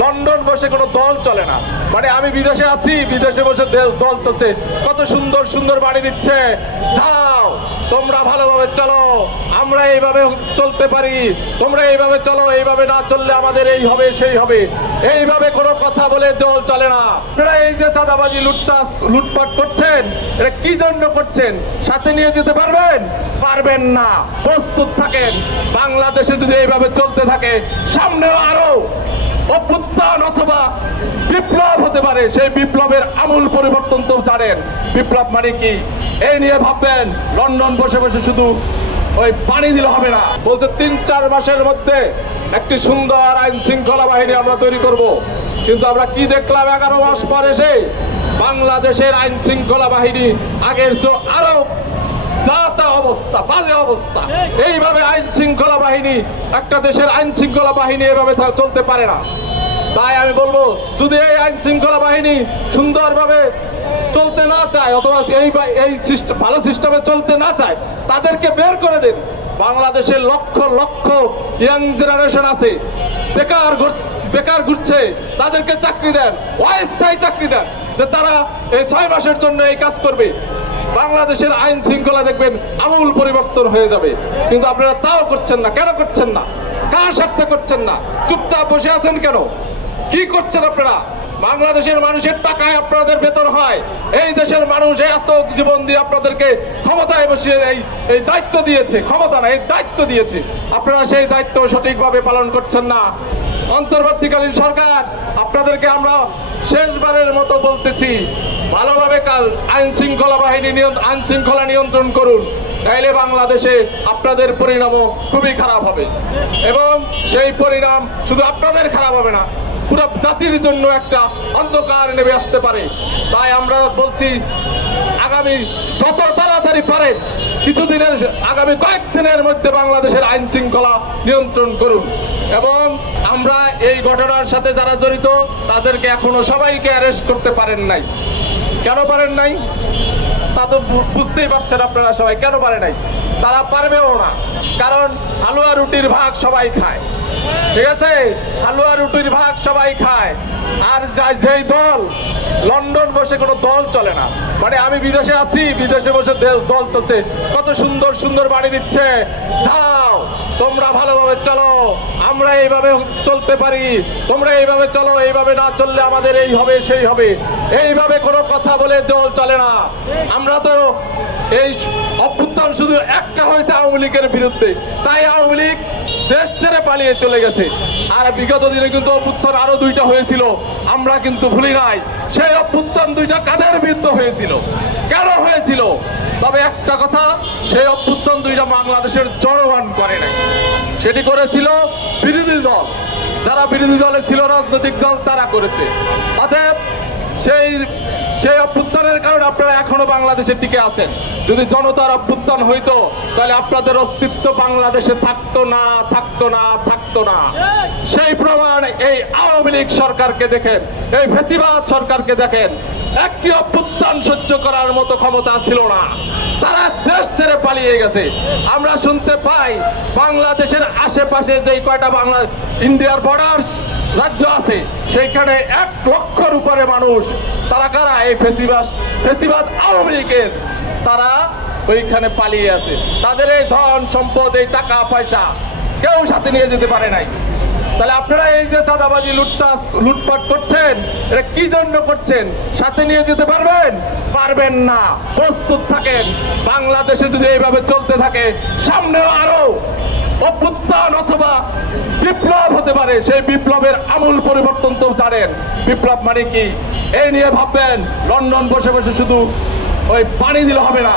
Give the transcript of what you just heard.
London বসে কোনো দল চলে না। মানে আমি বিদেশে আছি, বিদেশে বসে দল চলছে, কত সুন্দর সুন্দর বাড়ি দিচ্ছে, যাও তোমরা ভালোভাবে চলো, আমরা এইভাবে চলতে পারি, তোমরা এইভাবে চলো, এইভাবে না চললে আমাদের এই হবে সেই হবে, এইভাবে কোনো কথা বলে দল চলে না। আপনারা এই যে চাঁদাবাজি লুটপাট করছেন, এটা কি জন্য করছেন? সাথে নিয়ে যেতে পারবেন? পারবেন না। প্রস্তুত থাকেন, বাংলাদেশে যদি এইভাবে চলতে থাকে সামনেও আরো অভ্যুত্থান অথবা বিপ্লব হতে পারে। সেই বিপ্লবের আমূল পরিবর্তন তো জানেন, বিপ্লব মানে কি এই নিয়ে ভাববেন। লন্ডন বসে বসে শুধু ওই পানি দিলে হবে না। বলছে ৩-৪ মাসের মধ্যে একটি সুন্দর আইন শৃঙ্খলা বাহিনী আমরা তৈরি করব, কিন্তু আমরা কি দেখলাম 11 মাস পর এসে বাংলাদেশের আইন শৃঙ্খলা বাহিনী আগের চেয়ে আরো যা অবস্থা, বাজে অবস্থা। এইভাবে আইন শৃঙ্খলা বাহিনী, একটা দেশের আইন শৃঙ্খলা বাহিনী এভাবে চলতে পারে না। তাই আমি বলবো, যদি এই আইন শৃঙ্খলা বাহিনী সুন্দরভাবে চলতে না চায় অথবা এই ভালো সিস্টেমে চলতে না চায়, তাদেরকে বের করে দিন। বাংলাদেশের লক্ষ লক্ষ ইয়াং জেনারেশন আছে, বেকার ঘুরছে, তাদেরকে চাকরি দেন, অস্থায়ী চাকরি দেন, যে তারা এই 6 মাসের জন্য এই কাজ করবে। বাংলাদেশের আইন শৃঙ্খলা দেখবেন আমূল পরিবর্তন হয়ে যাবে। কিন্তু আপনারা তাও করছেন না। কেন করছেন না? কার স্বার্থে করছেন না? চুপচাপ বসে আছেন কেন? কি করছেন আপনারা? বাংলাদেশের মানুষের টাকায় আপনাদের বেতন হয়। এই দেশের মানুষ এত জীবন দিয়ে আপনাদেরকে ক্ষমতায় বসিয়ে এই দায়িত্ব দিয়েছে, ক্ষমতা না, এই দায়িত্ব দিয়েছে। আপনারা সেই দায়িত্ব সঠিকভাবে পালন করছেন না। অন্তর্বর্তীকালীন সরকার, আপনাদেরকে আমরা শেষবারের মতো বলতেছি, ভালোভাবে আইন শৃঙ্খলা নিয়ন্ত্রণ করুন, তাইলে বাংলাদেশে আপনাদের পরিণামও খুবই খারাপ হবে। এবং সেই পরিণাম শুধু আপনাদের খারাপ হবে না, পুরো জাতির জন্য একটা অন্ধকার নেমে আসতে পারে। তাই আমরা বলছি, আগামী যত তাড়াতাড়ি পারেন আগামী কয়েকদিনের মধ্যে বাংলাদেশের আইন শৃঙ্খলা নিয়ন্ত্রণ করুন। এবং আমরা এই ঘটনার সাথে যারা জড়িত তাদেরকে এখনো সবাইকে অ্যারেস্ট করতে পারেন নাই। কেন পারেন নাই? তা তো বুঝতেই পারছেন আপনারা সবাই, কেন পারে নাই। তারা পারবেও না, কারণ হালুয়া রুটির ভাগ সবাই খায়। ঠিক আছে, হালুয়া রুটির ভাগ সবাই খায়। আর যেই দল, লন্ডন বসে কোনো দল চলে না। মানে আমি বিদেশে আছি, বিদেশে বসে দল চলছে, কত সুন্দর সুন্দর বাড়ি দিচ্ছে, যাও তোমরা ভালোভাবে চলো, আমরা এইভাবে চলতে পারি, তোমরা এইভাবে চলো, এইভাবে না চললে আমাদের এই হবে সেই হবে, এইভাবে কোনো কথা বলে দল চলে না। আমরা তো এই অভ্যুত্থান শুধু একটা হয়েছে আওয়ামী লীগের বিরুদ্ধে, তাই আওয়ামী লীগ দেশ ছেড়ে পালিয়ে চলে গেছে। আর বিগত দিনে কিন্তু অভ্যুত্থান আরো 2টা হয়েছিল, আমরা কিন্তু ভুলি নাই। সেই অভ্যুত্থান 2টা কাদের বিরুদ্ধে হয়েছিল, কেন হয়েছিল? তবে একটা কথা, সেই অভ্যুত্থান 2টা বাংলাদেশের জনগণ করে নাই, সেটি করেছিল বিরোধী দল। যারা বিরোধী দলে ছিল, রাজনৈতিক দল, তারা করেছে। অতএব সেই অভ্যুত্থানের কারণে আপনারা এখনো বাংলাদেশে টিকে আছেন। যদি জনতার অভ্যুত্থান হইতো, তাহলে আপনাদের অস্তিত্ব বাংলাদেশে থাকতো না, থাকতো না, থাকতো না। সেই প্রমাণ এই আওয়ামী লীগ সরকারকে দেখেন, এই ফ্যাসিবাদ সরকারকে দেখেন, একটি অভ্যুত্থান সহ্য করার মতো ক্ষমতা ছিল না, তারা দেশ ছেড়ে পালিয়ে গেছে। আমরা শুনতে পাই বাংলাদেশের আশেপাশে যেই কয়টা ইন্ডিয়ার বর্ডার রাজ্য আছে, সেইখানে 1 লক্ষের উপরে মানুষ, তারা কারা? এই ফ্যাসিবাদ আওয়ামী লীগের, তারা ওইখানে পালিয়ে আছে। তাদের এই ধন সম্পদ, এই টাকা পয়সা কেউ সাথে নিয়ে যেতে পারে নাই। তাহলে আপনারা এই যে চাঁদাবাজি লুটপাট করছেন, এটা কি জন্য করছেন? সাথে নিয়ে যেতে পারবেন? পারবেন না। প্রস্তুত থাকেন, বাংলাদেশে যদি এইভাবে চলতে থাকে সামনেও আরো অভ্যুত্থান অথবা বিপ্লব হতে পারে। সেই বিপ্লবের আমূল পরিবর্তন তো জানেন, বিপ্লব মানে কি এই নিয়ে ভাববেন। লন্ডন বসে বসে শুধু ওই পানি দিলে হবে না।